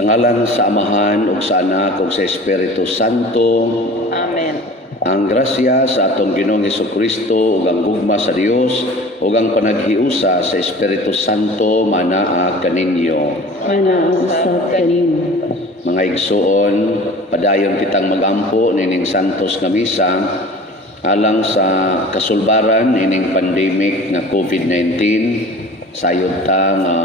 Sa ngalan sa Amahan ug sa Anak ug sa Espiritu Santo. Amen. Ang grasya sa atong Ginoong Hesukristo ug ang gugma sa Dios ug ang panaghiusa sa Espiritu Santo manaa kaninyo. Manaa sa kanin. Mga igsuon, padayon kitang magampo nining santos nga misa alang sa kasulbaran nining pandemic nga COVID-19. Sayod ta nga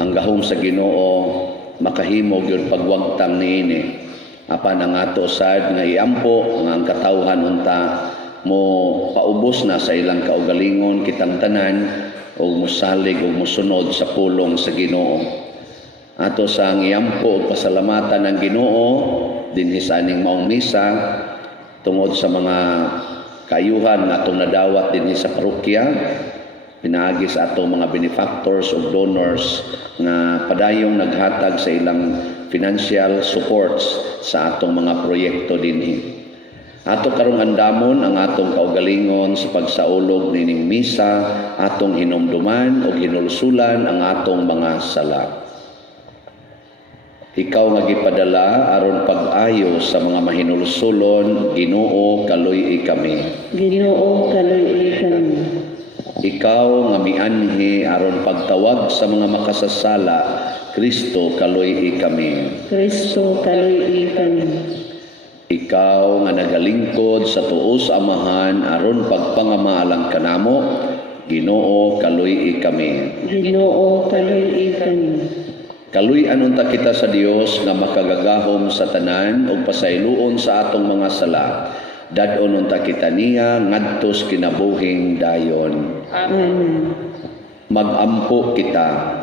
ang gahom sa Ginoo makahimo gyud pagwagtang niini. Apan ang ato sad nga iampo nga ang katawhan unta mo paubos na sa ilang kaugalingon kitang tanan ug mosalig ug mosunod sa pulong sa Ginoo. Ato sang iampo ug pasalamatan ang Ginoo dinhi sa aning maong misa tungod sa mga kayuhan nga atong nadawat dinhi sa parokya. Pinaagi sa atong mga benefactors o donors nga padayong naghatag sa ilang financial supports sa atong mga proyekto dinhi. Ato karong andamon ang atong kaugalingon sa pagsaulog nining misa, atong hinumduman o hinulsulan ang atong mga sala. Ikaw nga gipadala aron pag-ayo sa mga mahinulsulon, Ginoo kaluy kami. Ginoo kaluy kami. Ikaw nga mianhi aron pagtawag sa mga makasasala, Kristo kaluy kami. Kristo kaluy kami. Ikaw nga nagalingkod sa tuos Amahan aron pagpangamaalang kanamo, Ginoo kaluy kami. Ginoo kaluy kami. Kaluy-an unta kita sa Dios nga makagagahom sa tanan ug pasayloon sa atong mga sala. Dadon unta kita niya ngadtos kinabuhing dayon. Amen. Magampo kita.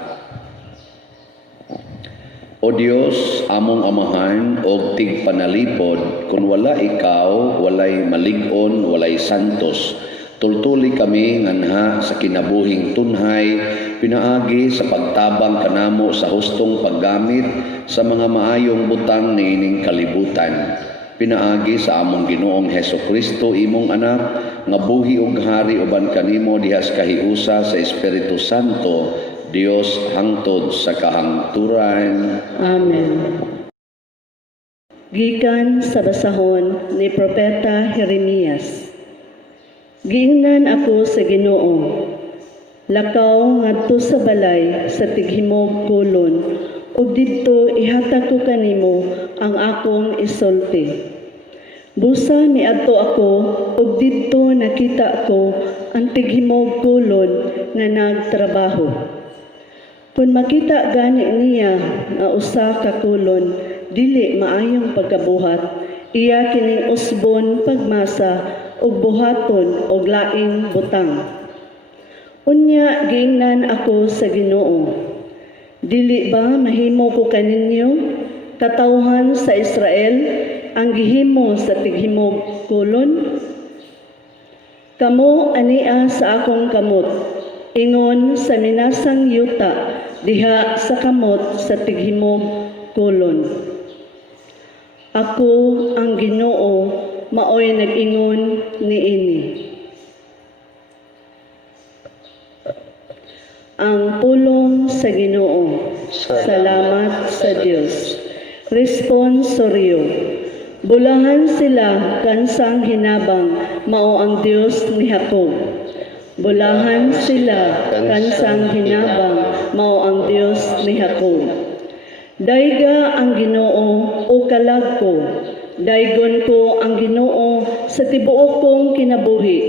O Dios, among Amahan og tigpanalipod, kung wala ikaw, walay malig-on, walay santos. Tultuli kami nganha sa kinabuhing tunhay, pinaagi sa pagtabang kanamo sa hustong paggamit sa mga maayong butang niining kalibutan. Pinaagi sa among Ginoong Hesukristo imong anak nga buhi ug hari uban kanimo dihas kahiusa sa Espiritu Santo, Dios hangtod sa kahangturan. Amen. Gikan sa basahon ni Propeta Jeremias. Giingnan ako sa Ginoo, lakaw ngadto sa balay sa tighimog kulon, ug didto ihatag ko kanimo ang akong isulti. Busa niadto ako, ug didto nakita ko ang tighimog kulon nga nagtrabaho. Kung makita gani niya nga usa ka kulon dili maayong pagkabuhat, iya kining usbon pagmasa ug buhaton og laing butang. Unya giingnan ako sa Ginoo, dili ba mahimo ko kaninyo katawhan sa Israel ang gihimo sa tighimog kulon? Kamo ania sa akong kamot, ingon sa minasang yuta diha sa kamot sa tighimog kulon. Ako ang Ginoo, maoy nag-ingon niini. Ang pulong sa Ginoo. Salamat sa Dios. Responsoryo. Bulahan sila kansang hinabang mao ang Dios ni Jacob. Bulahan sila kansang hinabang mao ang Dios ni Jacob. Dayga ang Ginoo o kalag ko. Daygon ko ang Ginoo sa tibuok kong kinabuhi.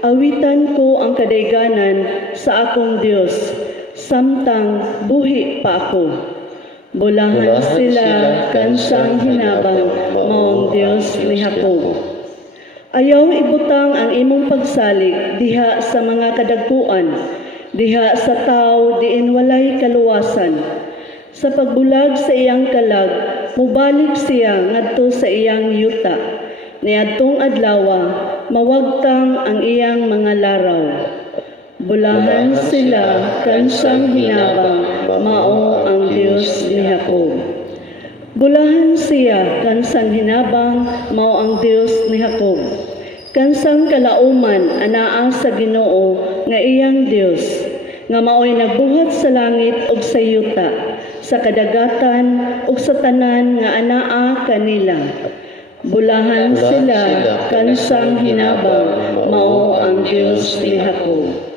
Awitan ko ang kadayganan sa akong Dios, samtang buhi pa ako. Bulahan sila kansang hinabang maong Dios ni Jacob. Ayaw ibutang ang imong pagsalig diha sa mga kadagkuan, diha sa tao diin walay kaluwasan. Sa pagbulag sa iyang kalag, mubalik siya ngadto sa iyang yuta. Niadtong adlawa, mawagtang ang iyang mga laraw. Bulahan sila kansang hinabang mao ang Dios ni Jacob. Bulahan siya kansang hinabang mao ang Dios ni Jacob. Kansang kalauman anaa sa Ginoo nga iyang Dios, nga maoy nagbuhat sa langit ug sa yuta. sa kadagatan ug sa tanan nga anaa kanila. Bulahan sila kansang hinabang mao ang Dios ni Jacob.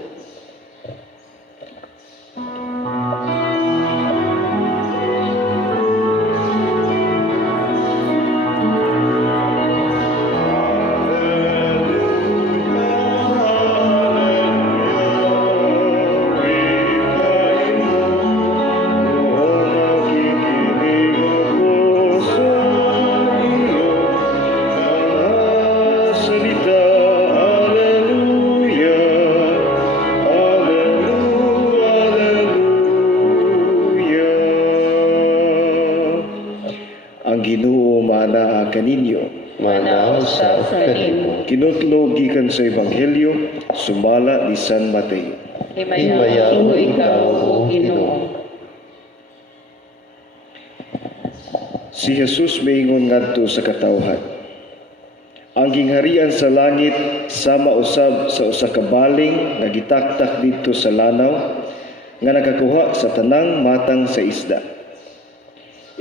Ang Ginoo manaa kaninyo, Manaw sa kanimo. kinutlo gikan sa Ebanghelyo sumala ni San Mateo. Himaya mo ikaw, O Ginoo. Si Jesus maingon ngadto sa katawhan, ang gingharian sa langit sama usab sa usa ka baling nga gitaktak didto sa lanaw nga nakakuha sa tanang matang sa isda.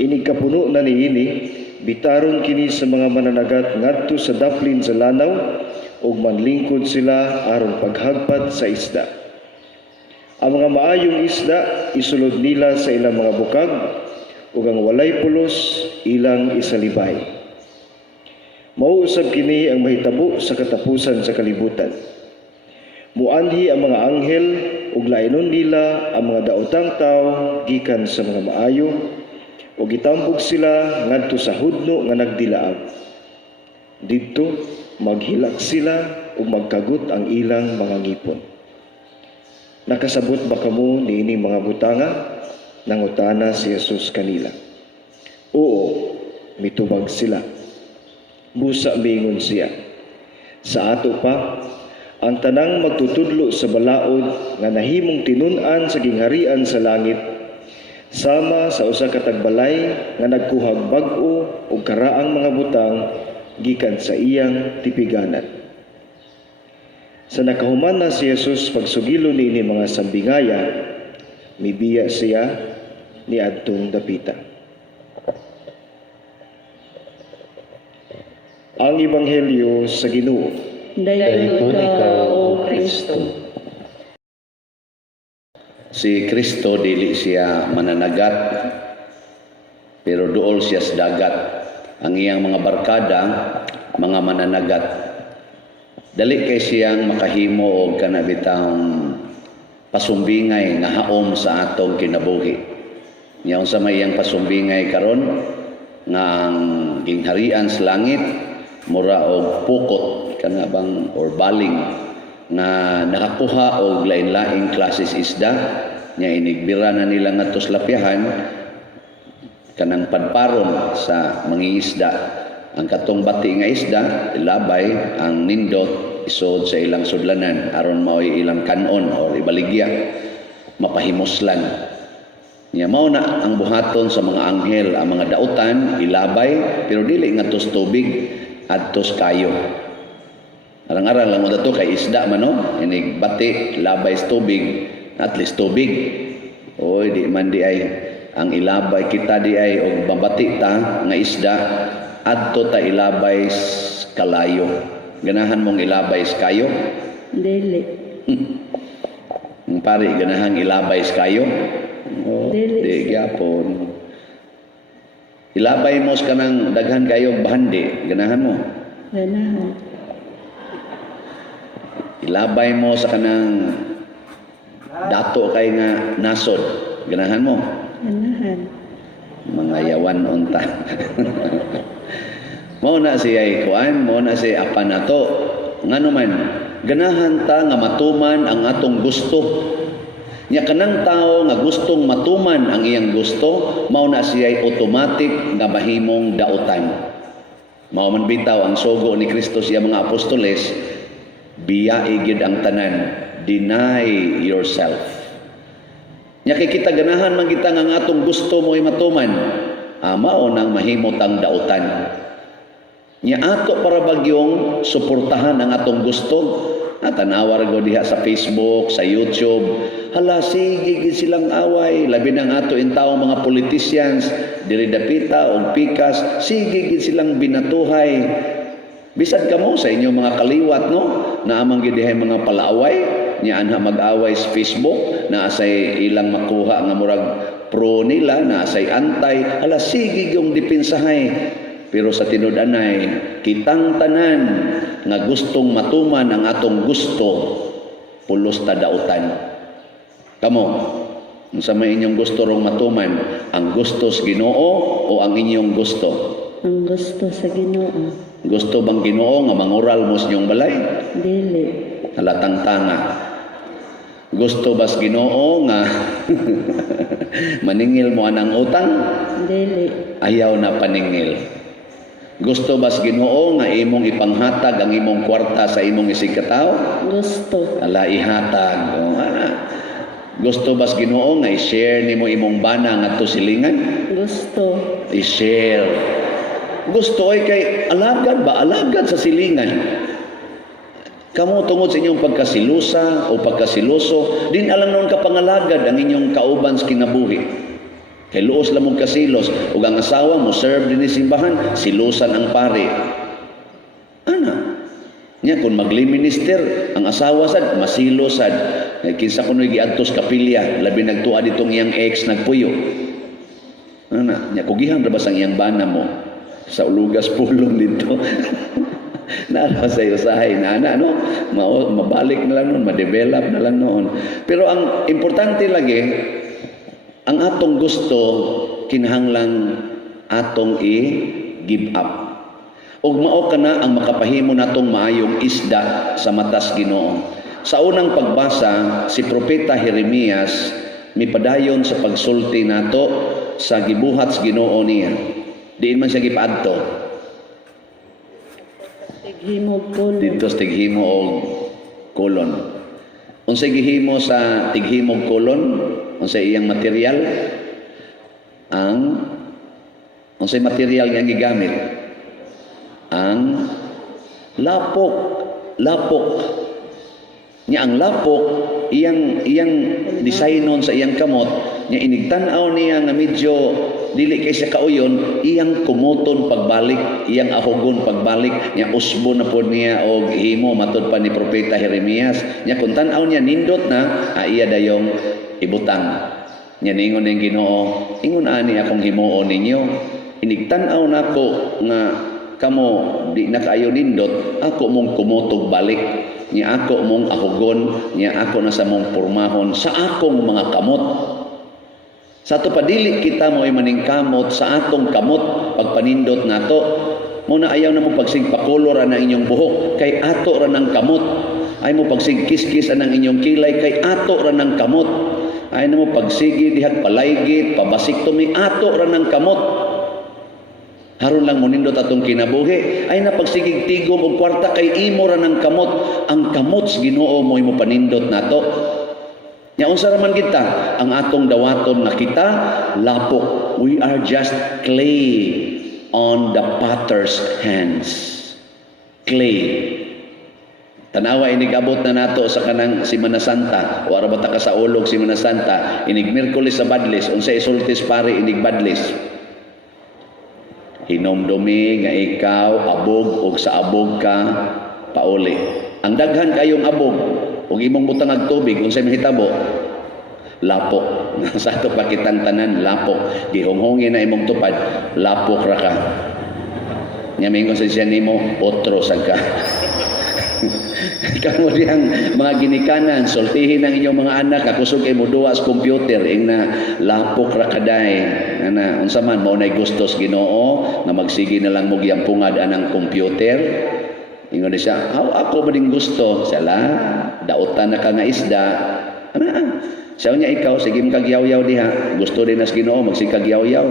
Inig kapuno na niini, bitaron kini sa mga mananagat ngadto sa daplin sa lanaw ug manlingkod sila aron paghagpat sa isda. Ang mga maayong isda isulod nila sa ilang mga bukag ug ang walay pulos ilang isalibay. Mao usab kini ang mahitabo sa katapusan sa kalibutan. Muanhi ang mga anghel ug lainon nila ang mga daotang tawo gikan sa mga maayo ug gitambog sila ngadto sa hudno nga nagdilaab. Didto maghilak sila ug magkagut ang ilang mga ngipon. Nakasabot ba kamo niini mga butanga? Nangutana si Jesus kanila. Oo, mitubag sila. Busa mingon siya. Sa ato pa, ang tanang magtutudlo sa balaod nga nahimong tinun-an sa gingharian sa langit sama sa usa ka tagbalay nga nagkuhag bag-o ug karaang mga butang gikan sa iyang tipiganan. Sa nakahuman na si Jesus pagsugilo niini mga sambingaya, mibiya siya ni adtong dapita. Ang Ebanghelyo sa Ginoo. Dayon ikaw, O Kristo. Si Kristo dili siya mananagat, pero duol siya sa dagat. Ang iyang mga barkada, mga mananagat. Dali kay siyang makahimo og kanabitang pasumbingay nga haom sa atong kinabuhi. Nya unsa may iyang pasumbingay karon nga ang gingharian sa langit mura og pukot kana bang or baling na nakakuha og lain-laing klases isda nya inigbira na nila ngadto sa lapyahan kanang padparon sa mangingisda. Ang katong bati nga isda ilabay ang nindot isod sa ilang sudlanan aron mao'y ilang kanon or ibaligya mapahimuslan. Nya mao na ang buhaton sa mga anghel, ang mga dautan ilabay pero dili ngadto sa tubig adto sa kayo. Arang-arang lang mo dato kay isda man no, inig bati labay sa tubig, at least tubig. Oy di man di ay ang ilabay kita di ay og babati ta nga isda adto ta ilabay sa kalayo. Ganahan mong ilabay sa kayo? Dili. Ang pari ganahan ilabay sa kayo? Oh, Dili. di gyapon. Ilabay mo sa kanang daghan kayo bahandi, ganahan mo. Ganahan. Ilabay mo sa kanang dato kay nga nasod, ganahan mo. Ganahan. Mga yawan unta. Mao na siya kuan, mao na siya apa nato. Ngano man ganahan ta nga matuman ang atong gusto. Nya kanang tawo nga gustong matuman ang iyang gusto, mao na siya automatic nga mahimong dautan. Mao man bitaw ang sugo ni Kristo siya mga apostoles, biyae gid ang tanan, deny yourself. Nya kay kita ganahan man kita nga atong gusto mo'y matuman, mao nang mahimot ang dautan. Nya ato para bagyong suportahan ang atong gusto. At tanawar ko diha sa Facebook, sa YouTube, Hala, sige gid silang away. Labi ng ato in tao mga politicians, diri dapita o pikas, sige gid silang binatuhay. Bisad kamo sa inyong mga kaliwat, no? Naamang gid dihay mga palaaway, nya anha mag-away sa Facebook, na asay ilang makuha nga murag pro nila, na asay antay. Hala, sige yung depensahay. Pero sa tinud-anay, kitang tanan nga gustong matuman ang atong gusto, pulos ta dautan. Kamo, unsa may inyong gusto rong matuman, ang gusto sa Ginoo o ang inyong gusto? Ang gusto sa Ginoo. Gusto bang Ginoo nga mangural mo sa inyong balay? Dili. Halatang tanga. Gusto ba sa Ginoo nga maningil mo anang utang? Dili. Ayaw na paningil. Gusto ba sa Ginoo nga imong ipanghatag ang imong kwarta sa imong isigkataw? Gusto. Ala ihatag. O, ana. Gusto ba sa Ginoo nga i-share nimo imong bana ngadto silingan? Gusto. I-share. Gusto ay kay alagad ba? Alagad sa silingan. Kamu tungod sa inyong pagkasilusa o pagkasiloso, din alam noon ka pangalagad ang inyong kauban sa kinabuhi. Kay luos lamang kasilos, ug ang asawa mo serve din sa simbahan, silusan ang pare. Ana, nya kung magli-minister, ang asawa sad masilo sad. Kinsa kunoy giadtos kapilya, labi nagtuad itong iyang ex nagpuyo. Ana, nya kugihan ra ba sang iyang bana mo sa ulugas pulong dito. Nara sa usahay na ana, no? Mabalik na lang noon, ma-develop na lang noon. Pero ang importante lagi, ang atong gusto kinahanglang atong i-give up. Ug mao kana ang makapahimo natong maayong isda sa matas Ginoo. Sa unang pagbasa, si propeta Jeremias mipadayon sa pagsulti nato sa gibuhat sa Ginoo niya. Diin man siya gipaadto. Tighimog kulon. Dito sa tighimo og kolon. Unsay gihimo sa tighimog kolon? Unsay iyang material? Unsay material nga gigamit? Ang lapok. Lapok. Nya ang lapok iyang designon sa iyang kamot, nya inigtan-aw niya nga medyo dili kay sa kauyon, iyang kumuton pagbalik, iyang ahogon pagbalik, nya usbo na pod niya og himo matud pa ni propeta Jeremias. Nya kun tan-aw niya nindot na, iya dayong ibutang. Nya ningon ning Ginoo, ingon ani akong himuon ninyo. Inigtan-aw nako nga kamo di na kaayo nindot, ako mong kumutog balik. Nya ako mong ahogon, nya ako na sa mong pormahon sa akong mga kamot. Sa ato padili kita mo ay maningkamot sa atong kamot pagpanindot nato. Muna ayaw na mo pagsigpakolor ang inyong buhok kay ato ra ng kamot. Ay mo pagsigkiskis ang inyong kilay kay ato ra ng kamot. Ay na mo pagsigi dihat palaygit, pabasiktomi, ato ra ng kamot. Haron lang mo nindot atong kinabuhi, ay napagsigig tigom og kwarta kay imo ra ng kamot. Ang kamot sa Ginoo mo imo panindot nato. Nya unsa ra man kita, ang atong dawaton nga kita lapok. We are just clay on the potter's hands. Clay. Tanawa inig abot na nato sa kanang Semana Santa, o ara bata ka sa ulog Semana Santa, inig Miyerkules sa Badlis, unsay isultis pare inig Badlis. Hinomdumi nga ikaw abog og sa abog ka pauli. Ang daghan kayong abog ug imong butang og tubig unsay mahitabo? Lapok. Sa ato pakitang tanan lapok. Gihonghongin na imong tupad, lapok ra ka. Nya mingon sa siya nimo, otro sad ka. Kamu diyang mga ginikanan, sultihin ang inyong mga anak, kakusog kay mo duwa sa computer, ing na lapok ra kaday. Ana, unsa man mao nay gustos Ginoo nga magsigi na lang mo giyang pungad anang computer. Ingon siya, ako ba ding gusto? Sala, dautan na ka nga isda. Ana, siya niya ikaw, sige magkagyaw-yaw diha. Gusto din nas Ginoo, magsikagyaw-yaw.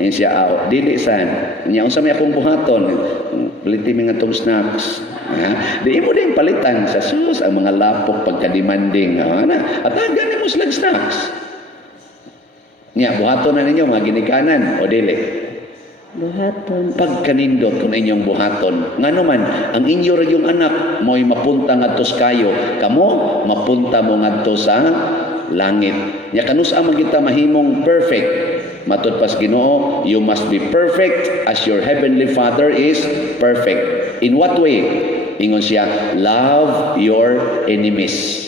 Yan siya, dili san. Niya, unsa may akong buhaton? Paliti mi nga tong snacks. Di mo din palitan sa sus ang mga lapok pagka-demanding. Atagan ni mo silang snacks. Niya, buhaton na ninyo, mga ginikanan, o dili? Buhaton. Pagkanindot kung inyong buhaton. Nga naman, ang inyo rin yung anak, mo'y mapunta nga tos kayo. Kamo, mapunta mo nga to sa langit. Nya kanusa man kita mahimong perfect? Matud pas Ginoo, you must be perfect as your heavenly Father is perfect. In what way? Ingon siya, love your enemies.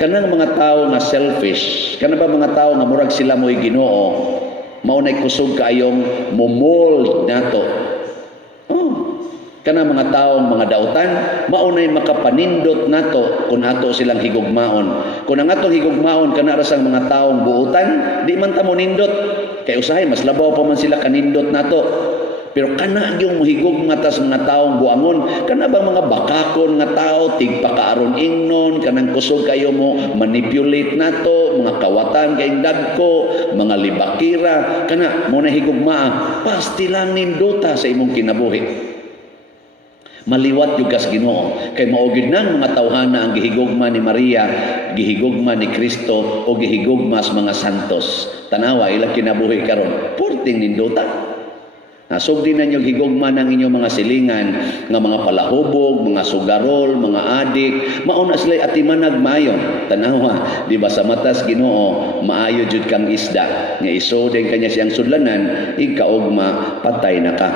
Kanang mga tao nga selfish, kana ba mga tao nga murag sila mo'y Ginoo, mao nay kusog kaayong momold nato. Kana mga taong mga dautan, maunay makapanindot nato kung ato silang higugmaon. Kung ang atong higugmaon kana ra sang mga taong buutan, di man ta mo nindot. Kay usahay mas labaw pa man sila kanindot nato. Pero kana yung higugma tas mga taong buangon, kana ba mga bakakon nga tao tigpakaaron ingnon, kanang kusog kayo mo manipulate nato, mga kawatan kay dagko, mga libakira, kana mo na higugmaa, pasti lang nindota sa imong kinabuhi. Maliwat yung kas Ginoo kay maugid nang mga tawhana ang gihigugma ni Maria, gihigugma ni Kristo o gihigugma sa mga santos. Tanawa ila kinabuhi karon, porting nindota. Nasugdi na niyo higugma ng inyong mga silingan nga mga palahubog, mga sugarol, mga adik, mauna sila atimanag maayo. Tanawa, di ba sa matas Ginoo, maayo jud kang isda. Nga iso din kanya siyang sudlanan, igkaugma patay na ka.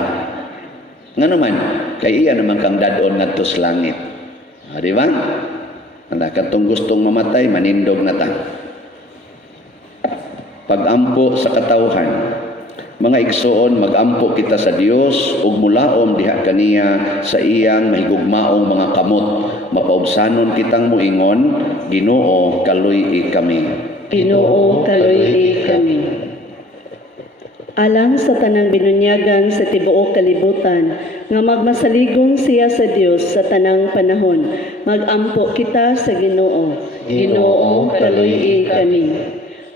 Nga naman, kay iya naman kang dadon ngadto sa langit. Di ba? Anda katong gustong mamatay, manindog na ta. Pagampo sa katawhan. Mga igsoon, magampo kita sa Dios ug mulaom diha kaniya sa iyang mahigugmaong mga kamot. Mapaubsanon kitang muingon, Ginoo kaluy kami. Ginoo kaluy kami. Alang sa tanang binunyagan sa tibuok kalibutan, nga magmasaligon siya sa Dios sa tanang panahon, magampo kita sa Ginoo. Ginoo kaluy kami.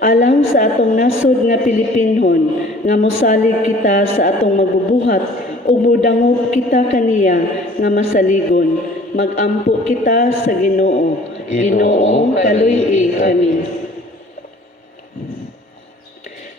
Alang sa atong nasod nga Pilipinhon, nga mosalig kita sa atong magbubuhat ug mudangop kita kaniya nga masaligon, magampo kita sa Ginoo. Ginoo kaluy kami.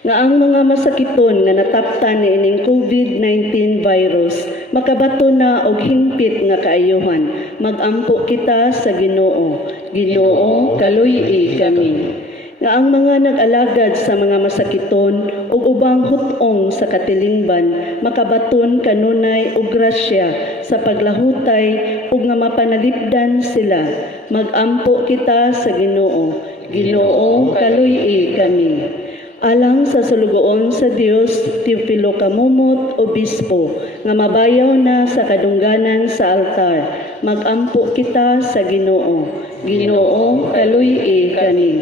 Nga ang mga masakiton nga nataptan ni ining COVID-19 virus makabato na og hingpit nga kaayuhan, magampo kita sa Ginoo. Ginoo kaluy kami. Nga ang mga nag-alagad sa mga masakiton ug ubang hutong sa katilingban makabaton kanunay og grasya sa paglahutay ug nga mapanalipdan sila, magampo kita sa Ginoo. Ginoo kaluy kami. Alang sa sulugoon sa Dios, Teofilo Kamumot, Obispo, nga mabayaw na sa kadungganan sa altar, magampo kita sa Ginoo. Ginoo kaluy kami.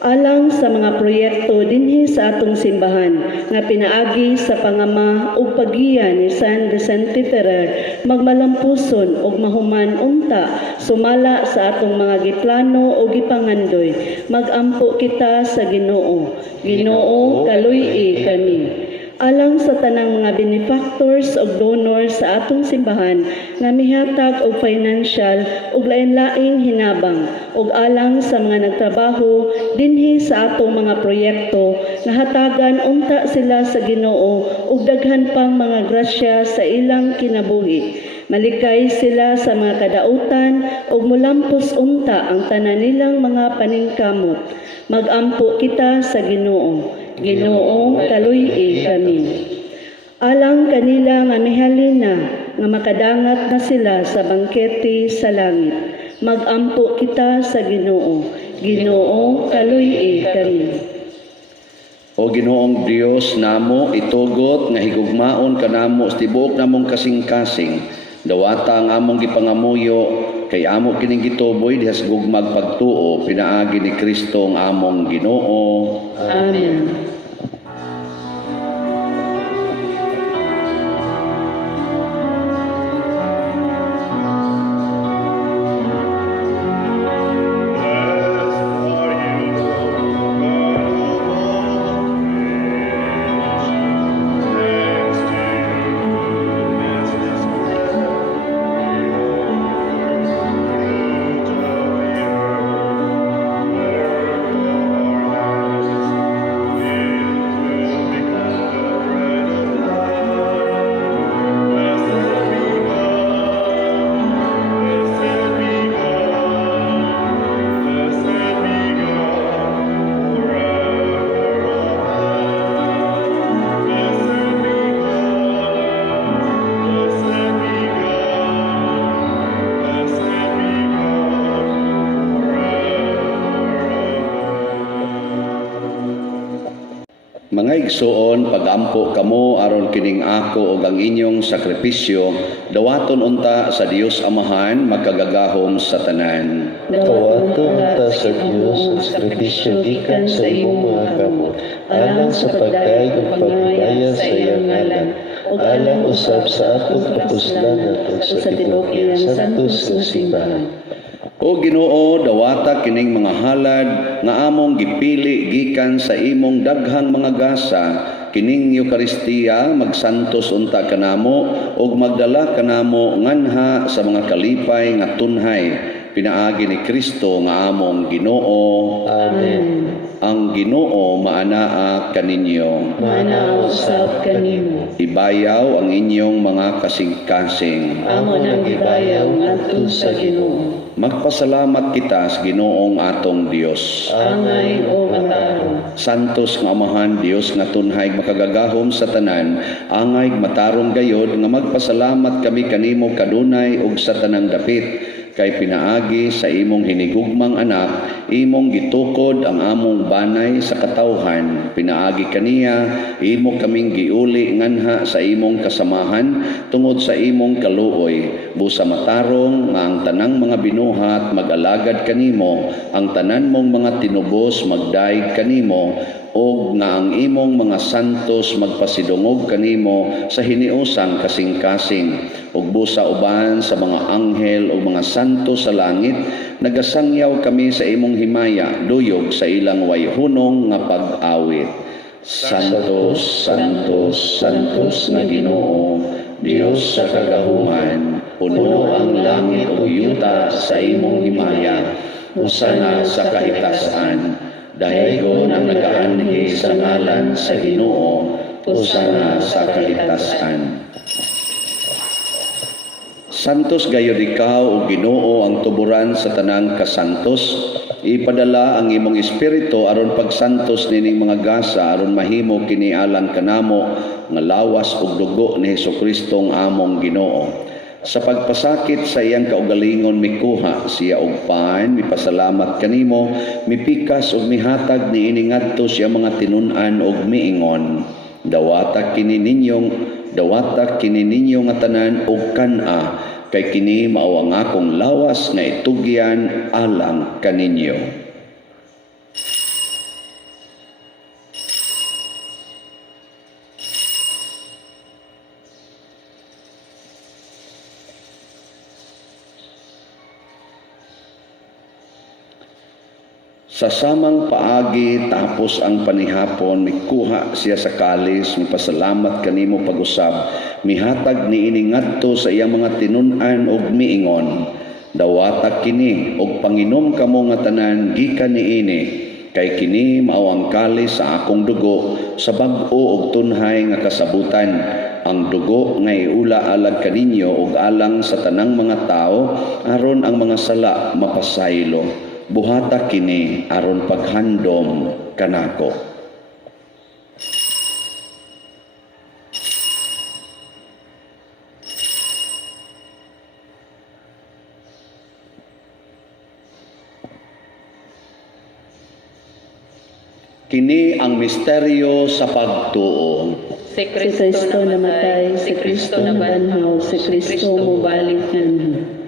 Alang sa mga proyekto dinhi sa atong simbahan nga pinaagi sa pangama ug paggiya ni San Vicente Ferrer, magmalampuson ug mahuman unta sumala sa atong mga giplano o gipangandoy, magampo kita sa Ginoo. Ginoo kaluy kami. Alang sa tanang mga benefactors o donors sa atong simbahan nga mihatag og financial ug lain-laing hinabang ug alang sa mga nagtrabaho dinhi sa atong mga proyekto nga hatagan unta sila sa Ginoo ug daghan pang mga grasya sa ilang kinabuhi. Malikay sila sa mga kadautan ug mulampos unta ang tanan nilang mga paningkamot. Magampo kita sa Ginoo. Ginoo kaluy kami. Alang kanila nga mihalina nga makadangat na sila sa bangkete sa langit, magampo kita sa Ginoo. Ginoo kaluy kami. O Ginoong Dios namo, itugot nga higugmaon kanamo sa tibuok namong kasing-kasing, dawata ang among gipangamuyo kay amo kining gituboy diha sa gugmag pagtuo pinaagi ni Kristo ang among Ginoo. Amen. Mga igsoon, pagampo kamo aron kining ako ug ang inyong sakripisyo, dawaton unta sa Dios Amahan makagagahom sa tanan. Dawaton ta sa Dios ang sakripisyo gikan sa imong mga kamot, alang sa pagdaig ug pagbibaya sa iyang ngalan, alang usab sa atong kapuslanan ug sa tibuok iyang santos nga simbahan. O Ginoo, dawata kining mga halad nga among gipili gikan sa imong daghang mga gasa, kining Eucharistia magsantos unta kanamo ug magdala kanamo nganha sa mga kalipay nga tunhay pinaagi ni Kristo nga among Ginoo. Amen. Ang Ginoo maanaa kaninyo. Mana usab kanimo. Ibayaw ang inyong mga kasing-kasing. Amon ang gibayaw ngadto sa Ginoo. Magpasalamat kita sa Ginoong atong Dios. Angay o matarong. Santos nga Amahan, Dios nga tunhay makagagahom sa tanan, angay matarong gayod nga magpasalamat kami kanimo kadunay ug sa tanang dapit kay pinaagi sa imong hinigugmang anak, imong gitukod ang among banay sa katawhan, pinaagi kaniya, imo kaming giuli nganha sa imong kasamahan tungod sa imong kaluoy, busa matarong nga ang tanang mga binuhat mag-alagad kanimo, ang tanan mong mga tinubos magdaig kanimo, o nga ang imong mga santos magpasidungog kanimo sa hiniusang kasing-kasing, ug busa uban sa mga anghel o mga santo sa langit, nagasangyaw kami sa imong himaya, duyog sa ilang wayhunong nga pag-awit. Santos, Santos, Santos nga Ginoo, Dios sa kagahuman, puno ang langit o yuta sa imong himaya, usana sa kahitasan, dahigon ang nagaanhi sa ngalan sa Ginoo, usana sa kahitasan. Santos gayud ikaw o Ginoo ang tuburan sa tanang kasantos, ipadala ang imong espiritu aron pagsantos nining mga gasa aron mahimo kini alang kanamo nga lawas ug dugo ni Hesukristo ang among Ginoo. Sa pagpasakit sa iyang kaugalingon mikuha siya og pan, mipasalamat kanimo, mipikas ug mihatag niini ngadto siya mga tinun-an ug miingon. Dawata kini ninyo nga tanan ug kan-a, kay kini mao ang akong lawas nga itugyan alang kaninyo. Sa samang paagi tapos ang panihapon, mikuha siya sa kalis, mipasalamat kanimo pag-usab, mihatag niini ngadto sa iyang mga tinun-an ug miingon. Dawata kini og panginom kamo nga tanan gikan niini, kay kini mao ang kalis sa akong dugo sa bag-o ug tunhay nga kasabutan. Ang dugo nga iula alang kaninyo ug alang sa tanang mga tao aron ang mga sala mapasaylo. Buhata kini aron paghandom kanako. Kini ang misteryo sa pagtuo. Si Kristo namatay, si Kristo nabanhaw, si Kristo mubalik nganha.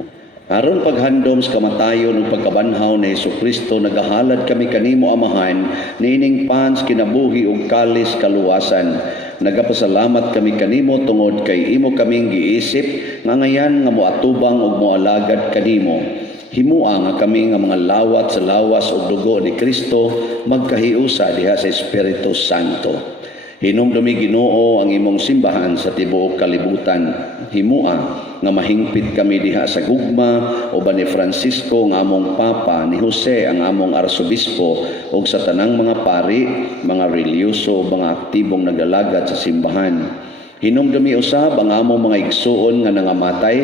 Aron paghandom sa kamatayon ug pagkabanhaw ni Hesukristo, nagahalad kami kanimo Amahan, niining pans kinabuhi ug kalis kaluwasan. Nagapasalamat kami kanimo tungod kay imo kaming giisip nga ngayan nga moatubang ug moalagad kanimo. Himua nga kami nga mga lawat sa lawas ug dugo ni Kristo magkahiusa diha sa Espiritu Santo. Hinumdumi Ginoo ang imong simbahan sa tibuok kalibutan. Himua nga mahingpit kami diha sa gugma uban ni Francisco nga among papa, ni Jose ang among arsobispo ug sa tanang mga pari, mga relyoso, mga aktibong nagalagad sa simbahan. Hinumdumi usab ang among mga igsuon nga nangamatay,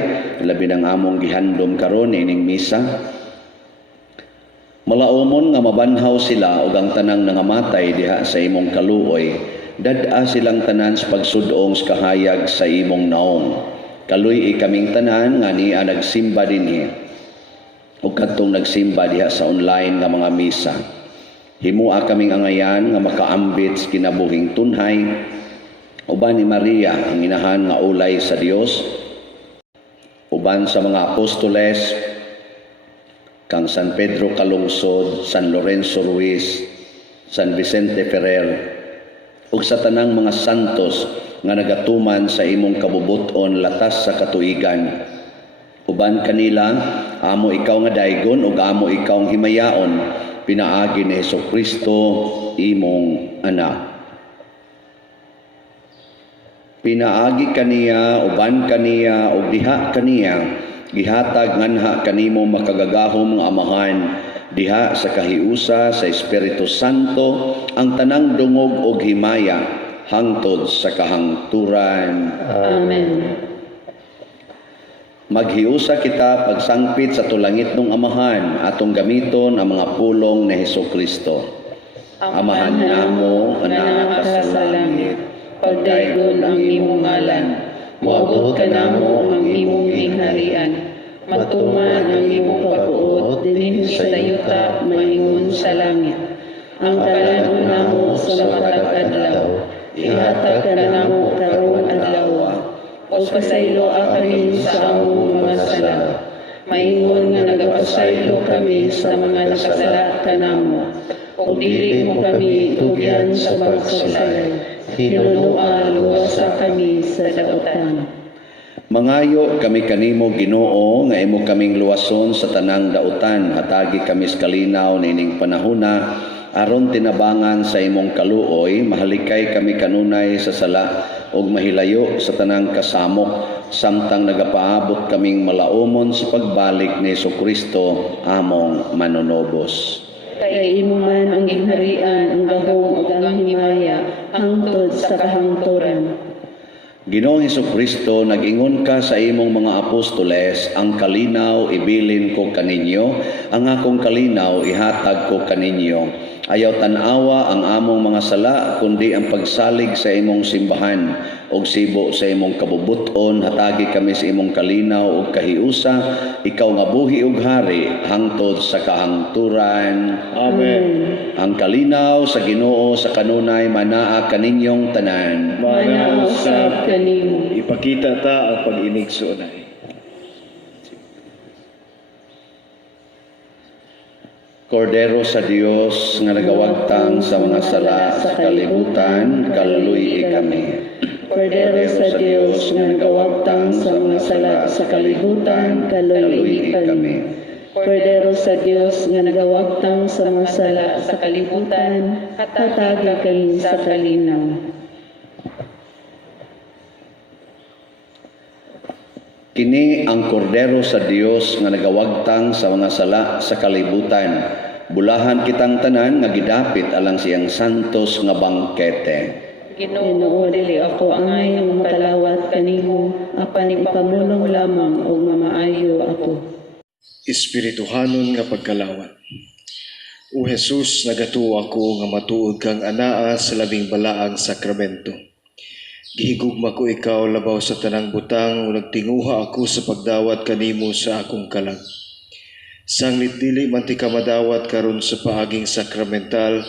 labi ng among gihandom karon ining misa. Malaumon nga mabanhaw sila ug ang tanang nangamatay diha sa imong kaluoy. Dad-a silang tanan sa pagsudong sa kahayag sa imong naong. Kaluy kaming tanan nga niya nagsimba dinhi. Ug kadtong nagsimba diha sa online nga mga misa. Himua kaming angayan nga makaambit sa kinabuhing tunhay, uban ni Maria ang inahan nga ulay sa Dios, uban sa mga apostoles, kang San Pedro Calungsod, San Lorenzo Ruiz, San Vicente Ferrer, ug sa tanang mga santos nga nagatuman sa imong kabubuton latas sa katuigan. Uban kanila, amo ikaw nga daygon ug amo ikaw ang himayaon, pinaagi ni Hesukristo imong anak. Pinaagi kaniya, uban kaniya, ug diha kaniya, gihatag nganha kanimo makagagahom nga amahan, diha sa kahiusa sa Espiritu Santo, ang tanang dungog ug himaya, hangtod sa kahangturan. Amen. Maghiusa kita pagsangpit sa tulangit ng amahan, atong gamiton ang mga pulong ni Hesukristo. Amahan namo anak sa langit, pagdaygon ang imong ngalan, moabot ka namo ang imong hingharian, matuman ang imong pagbuot dinhi sa yuta maingon sa langit. Ang kalanon namo sa matag adlaw, ihatag ka namo karong adlaw, o pasaylo kami sa among mga sala. Maingon nga nagapasaylo kami sa mga nakasala kanamo, o dili mo kami tugyan sa pagsulay. Hinunua luwasa kami sa dautan. Mangayo kami kanimo Ginoo nga imo kaming luwason sa tanang dautan, hatagi kami sa kalinaw nining panahona, aron tinabangan sa imong kaluoy, mahalikay kami kanunay sa sala ug mahilayo sa tanang kasamok, samtang nagapaabot kaming malaumon sa pagbalik ni Hesukristo among manunobos. Kay imo man ang ginharian, ang gahom ug ang himaya, hangtod sa kahangturan. Ginoong Hesukristo, nag-ingon ka sa imong mga apostoles, ang kalinaw ibilin ko kaninyo, ang akong kalinaw ihatag ko kaninyo. Ayaw tanawa ang among mga sala, kundi ang pagsalig sa imong simbahan, og sibo sa imong kabubuton, hatagi kami sa imong kalinaw ug kahiusa, ikaw nga buhi ug hari, hangtod sa kahangturan. Amen. Ang kalinaw sa Ginoo sa kanunay manaa kaninyong tanan. Manausap kanimo. Ipakita ta ang pag-inigso na. Kordero sa Dios nga nagawagtang sa mga sala sa kalibutan, kaluy kami. Kordero sa Dios nga nagawagtang sa mga sala sa kalibutan, kaluy kami. Kordero sa Dios nga nagawagtang sa mga sala sa kalibutan, hatagi kami sa kalinaw. Kini ang kordero sa Dios nga nagawagtang sa mga sala sa kalibutan. Bulahan kitang tanan nga gidapit alang siyang santos nga bangkete. Ginoo, dili ako angay ang makalawat kanimo, apan ipamulong lamang og mamaayo ako. Espirituhanon nga pagkalawat. O Jesus, nagatuo ako nga matuod kang anaa sa labing balaang sakramento. Gihigugma ko ikaw labaw sa tanang butang o nagtinguha ako sa pagdawat kanimo sa akong kalag. Sanglit dili man ti ka madawat karon sa paaging sakramental,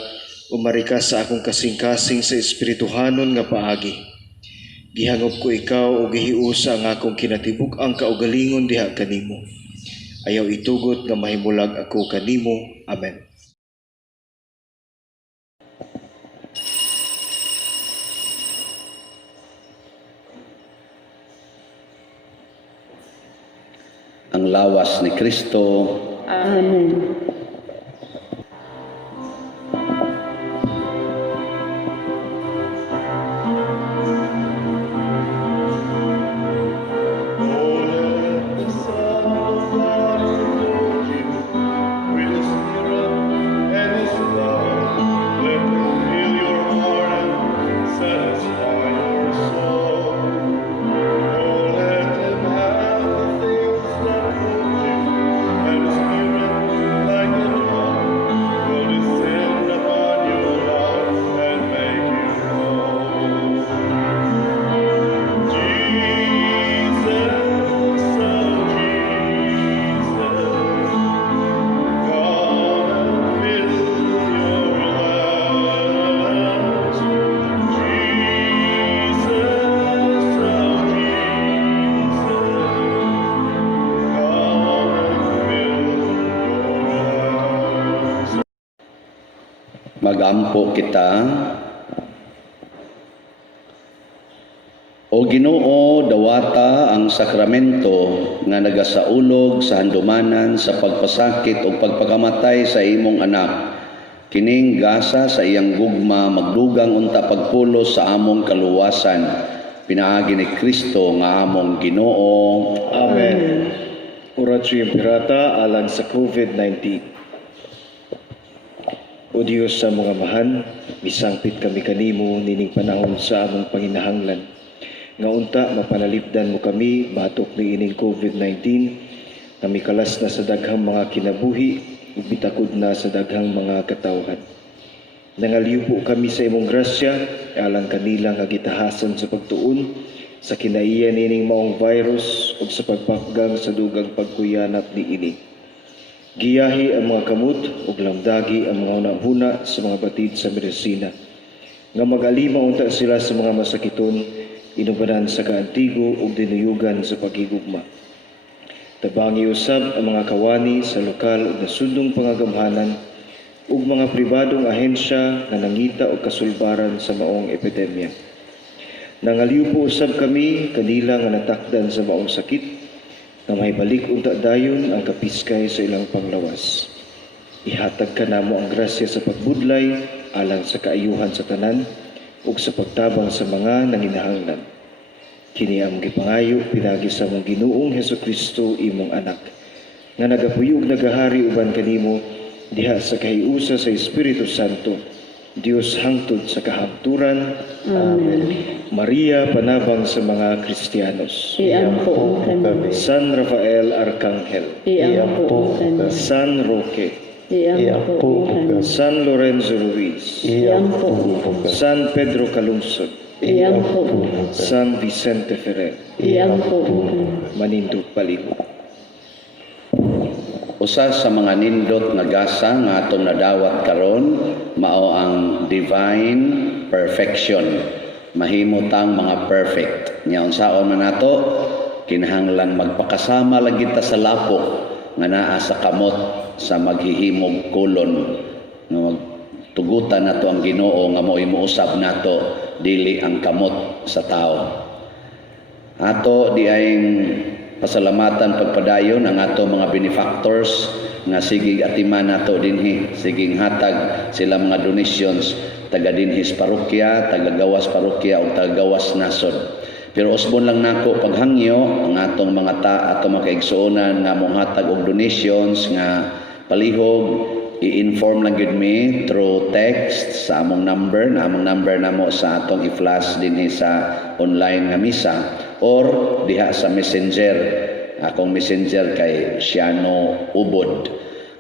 umarika sa akong kasing-kasing sa espirituhanon nga paagi. Gihangop ko ikaw o gihiusa ang akong kinatibuk ang kaugalingon diha kanimo. Ayaw itugot nga mahimulag ako kanimo. Amen. Ang lawas ni Kristo. Amen. Like magampo kita. O Ginoo, dawata ang sakramento nga nagasaulog sa handumanan sa pagpasakit o pagpakamatay sa imong anak. Kining gasa sa iyang gugma magdugang unta pagpulos sa among kaluwasan. Pinaagi ni Kristo nga among Ginoo. Amen. Oratio Imperata alang sa COVID-19. O Diyos sa mga mahan, misangpit kami kanimo nining panahon sa among panginahanglan. Nga unta mapanalipdan mo kami batok ni ining COVID-19 na mikalas na sa daghang mga kinabuhi ug bitakod na sa daghang mga katawhan. Nangaliw po kami sa imong grasya alang kanila nga gitahasan sa pagtuon sa kinaiya nining maong virus ug sa pagpakgang sa dugang pagkuyanap ni ini. Giyahi ang mga kamot ug lamdagi ang mga hunahuna sa mga batid sa medisina. Nga mag-alima unta sila sa mga masakiton, inubanan sa kaantigo ug dinuyugan sa pagigugma. Tabangi usab ang mga kawani sa lokal ug nasundong pangagamhanan ug mga pribadong ahensya nga nangita og kasulbaran sa maong epidemya. Nangaliw po usab kami kanila nga natakdan sa maong sakit na mahibalik unta dayon ang kapiskay sa ilang panglawas. Ihatag ka namo ang grasya sa pagbudlay alang sa kaayuhan sa tanan ug sa pagtabang sa mga nanginahanglan. Kini ang gipangayo pinagi sa mong Ginoong Hesukristo imong anak nga nagapuyog nagahari uban kanimo diha sa kahiusa sa Espiritu Santo, Dios hangtod sa kahangturan. Amen. Maria panabang sa mga Kristiyanos. Iampo kami. San Rafael Arcangel. Iampo kami. San Roque. Iampo kami. San Lorenzo Ruiz. Iampo kami. San Pedro Calungsod. Iampo kami. San Vicente Ferrer. Iampo kami. Manindog Paligo. Usa sa mga nindot nga gasa nga atong nadawat karon mao ang divine perfection. Mahimutang mga perfect. Nya unsaon man nato kinahanglan magpakasama lagi ta sa lapok nga naa sa kamot sa maghihimog kulon nga magtugutan nato ang Ginoo nga mo'y muusab nato dili ang kamot sa tao. Ato di ayong pasalamatan pagpadayon ang ato mga benefactors nga sige atiman nato dinhi, siging hatag sila mga donations taga dinhis parokya, taga gawas parokya o taga gawas nasod. Pero usbon lang nako paghangyo ang atong mga atong mga kaigsuonan nga mohatag og donations nga palihog i-inform lang gid me through text sa among number namo sa atong i-flash dinhi sa online nga misa or diha sa messenger. Akong messenger kay Siano Ubod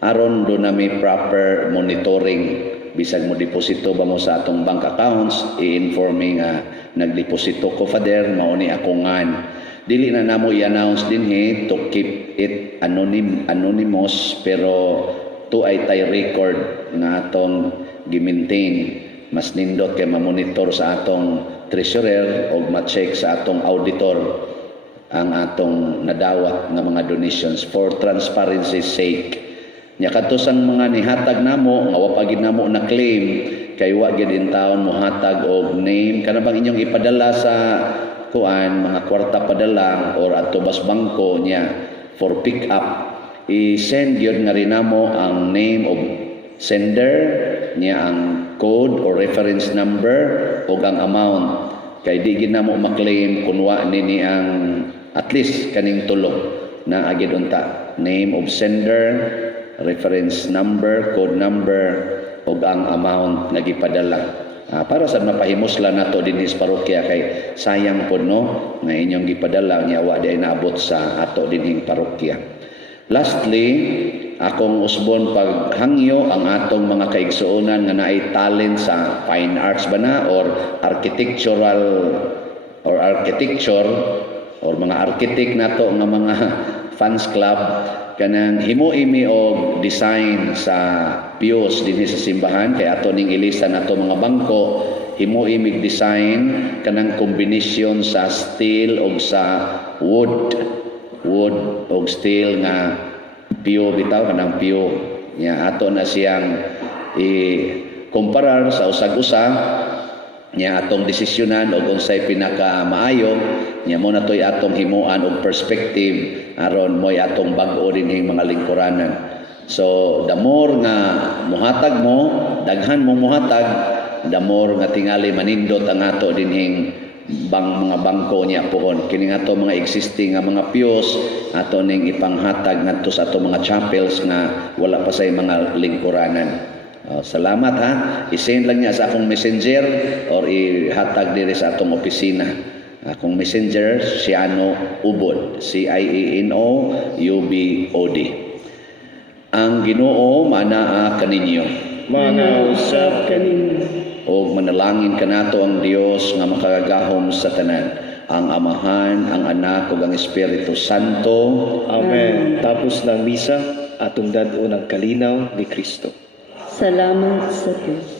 aron do na may proper monitoring. Bisag mo deposito ba mo sa atong bank accounts, i-inform me nga nagdeposito ko father, mao ni ako ngan. Dili na namo i-announce dinhi to keep it anonymous pero to ay tay record nga atong gi-maintain. Mas nindot kay ma-monitor sa atong treasurer o ma-check sa atong auditor ang atong nadawat nga mga donations for transparency's sake. Nya kadto sang mga nihatag namo nga wa pa gid namo na claim kay wa gid in taon mo hatag og name kana bang inyong ipadala sa kuan mga kwarta padala or adto bas bangko nya for pick up i-send gyud nga rin namo ang name of sender nya ang code or reference number ug ang amount kay di gid namo maklaim kun wa nini ang at least kaning tulo na agid unta name of sender, reference number, code number ug ang amount nga gipadala. Para sa mapahimuslan nato dinhi sa parokya kay sayang pod no nga inyong gipadala nya wa di naabot sa ato dinhi parokya. Lastly, akong usbon paghangyo ang atong mga kaigsuonan nga naay talent sa fine arts ba na or architectural or architecture or mga architect nato nga mga fans club kanang himuimi og design sa pios dinhi sa simbahan kay ato ning ilista nato mga bangko himuimi design kanang kombinasyon sa steel ug sa wood og steel nga piyo bitaw kanang piyo nya ato na siyang kumparar sa usag-usa niya atong desisyonan o unsay pinaka maayo niya mo na toy atong himuan og perspective aron mo'y atong bag-o dinhing mga lingkuranan. So the more nga muhatag mo, daghan mo muhatag, the more nga tingali manindot ang ato dinhing mga bangko niya pohon. Kini nga to mga existing nga mga piyos ato ning ipanghatag ngadto sa ato mga chapels nga wala pa say mga lingkuranan. Salamat ha. I-send lang niya sa akong messenger or ihatag diri sa atong opisina. Akong messenger, Ciano Ubod. CIANO-UBOD. Ang Ginoo manaa kaninyo. Mga usab kaninyo. O manalangin kanato ang Dios nga makagahom sa tanan. Ang Amahan, ang Anak, ug ang Espiritu Santo. Amen. Tapos ng misa, atong dad-o ng kalinaw ni Kristo. Salamat sa Diyos.